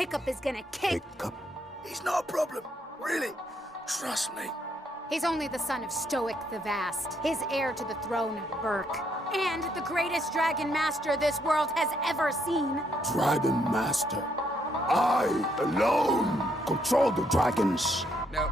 Hiccup is gonna kick. Hiccup? He's not a problem, really. Trust me. He's only the son of Stoic the Vast, his heir to the throne, Burke, and the greatest dragon master this world has ever seen. Dragon Master. I, alone, control the dragons. No.